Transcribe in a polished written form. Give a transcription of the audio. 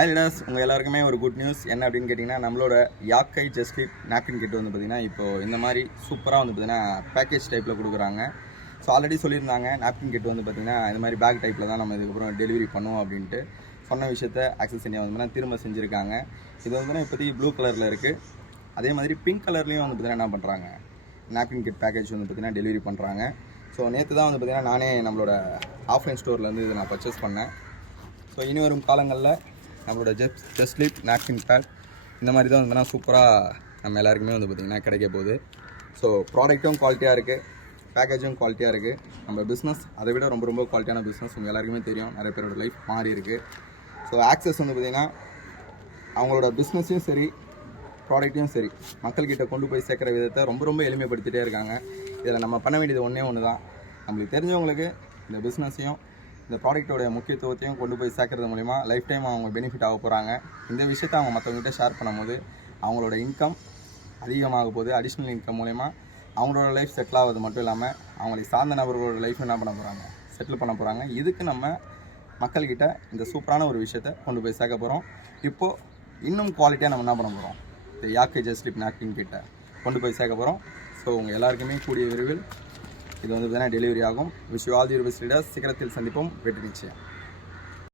Hi leaders, உங்கள் எல்லாருக்குமே ஒரு குட் நியூஸ் என்ன அப்படின்னு கேட்டிங்கன்னா, நம்மளோட யாக்கை ஜஸ்ட் ஸ்லீப் நாப்கின் கிட் வந்து பார்த்திங்கன்னா இப்போது இந்த மாதிரி சூப்பராக வந்து பார்த்திங்கன்னா பேக்கேஜ் டைப்பில் கொடுக்குறாங்க. ஸோ ஆல்ரெடி சொல்லியிருந்தாங்க நாப்கின் கிட் வந்து பார்த்திங்கன்னா இந்த மாதிரி பேக் டைப்பில் தான் நம்ம இதுக்கப்புறம் டெலிவரி பண்ணுவோம் அப்படின்ட்டு சொன்ன விஷயத்தை ஆக்சஸ் இந்தியா வந்து திரும்ப செஞ்சுருக்காங்க. இது வந்து இப்போதைக்கு ப்ளூ கலரில் இருக்குது. அதே மாதிரி பிங்க் கலர்லேயும் வந்து பார்த்திங்கன்னா என்ன பண்ணுறாங்க, நாப்கின் கிட் பேக்கேஜ் வந்து பார்த்திங்கன்னா டெலிவரி பண்ணுறாங்க. ஸோ நேற்று தான் வந்து பார்த்திங்கன்னா நானே நம்மளோட ஆஃப்லைன் ஸ்டோர்லேருந்து இதை நான் பர்ச்சேஸ் பண்ணேன். ஸோ இனி வரும் காலங்களில் நம்மளோட ஜஸ்ட் ஸ்லீப் நாப்கின் பேட் இந்த மாதிரி தான் வந்து சூப்பராக நம்ம எல்லாருக்குமே வந்து பார்த்திங்கன்னா கிடைக்க போகுது. ஸோ ப்ராடக்ட்டும் குவாலிட்டியாக இருக்குது, பேக்கேஜும் குவாலிட்டியாக இருக்குது. நம்ம பிஸ்னஸ் அதை விட ரொம்ப ரொம்ப குவாலிட்டியான பிஸ்னஸ் உங்கள் எல்லாருக்குமே தெரியும். நிறைய பேரோட லைஃப் மாறி இருக்குது. ஸோ ஆக்சஸ் வந்து பார்த்திங்கன்னா அவங்களோட பிஸ்னஸையும் சரி ப்ராடக்ட்டையும் சரி மக்கள்கிட்ட கொண்டு போய் சேர்க்குற விதத்தை ரொம்ப ரொம்ப எளிமைப்படுத்திகிட்டே இருக்காங்க. இதில் நம்ம பண்ண வேண்டியது ஒன்று தான், நம்மளுக்கு தெரிஞ்சவங்களுக்கு இந்த பிஸ்னஸையும் இந்த ப்ராடக்ட்டோடைய முக்கியத்துவத்தையும் கொண்டு போய் சேர்க்கறது மூலிமா லைஃப் டைம் அவங்க பெனிஃபிட் ஆக போகிறாங்க. இந்த விஷயத்தை அவங்க மற்றவங்ககிட்ட ஷேர் பண்ணும்போது அவங்களோட இன்கம் அதிகமாக போகுது. அடிஷ்னல் இன்கம் மூலிமா அவங்களோட லைஃப் செட்டில் ஆகிறது மட்டும் இல்லாமல் அவங்களை சார்ந்த நபர்களோட லைஃப் என்ன பண்ண போகிறாங்க, செட்டில் பண்ண போகிறாங்க. இதுக்கு நம்ம மக்கள்கிட்ட இந்த சூப்பரான ஒரு விஷயத்தை கொண்டு போய் சேர்க்க போகிறோம். இப்போது இன்னும் குவாலிட்டியாக நம்ம என்ன பண்ண போகிறோம், இந்த யாக்கை ஜஸ்ட் ஸ்லீப் நாப்கின் கிட்ட கொண்டு போய் சேர்க்க போகிறோம். ஸோ உங்கள் எல்லாருக்குமே கூடிய விரைவில் இது வந்து டெலிவரி ஆகும். Wish you all the best leaders. சீக்கிரத்தில் சந்திப்போம். வெற்றி நிச்சயம்.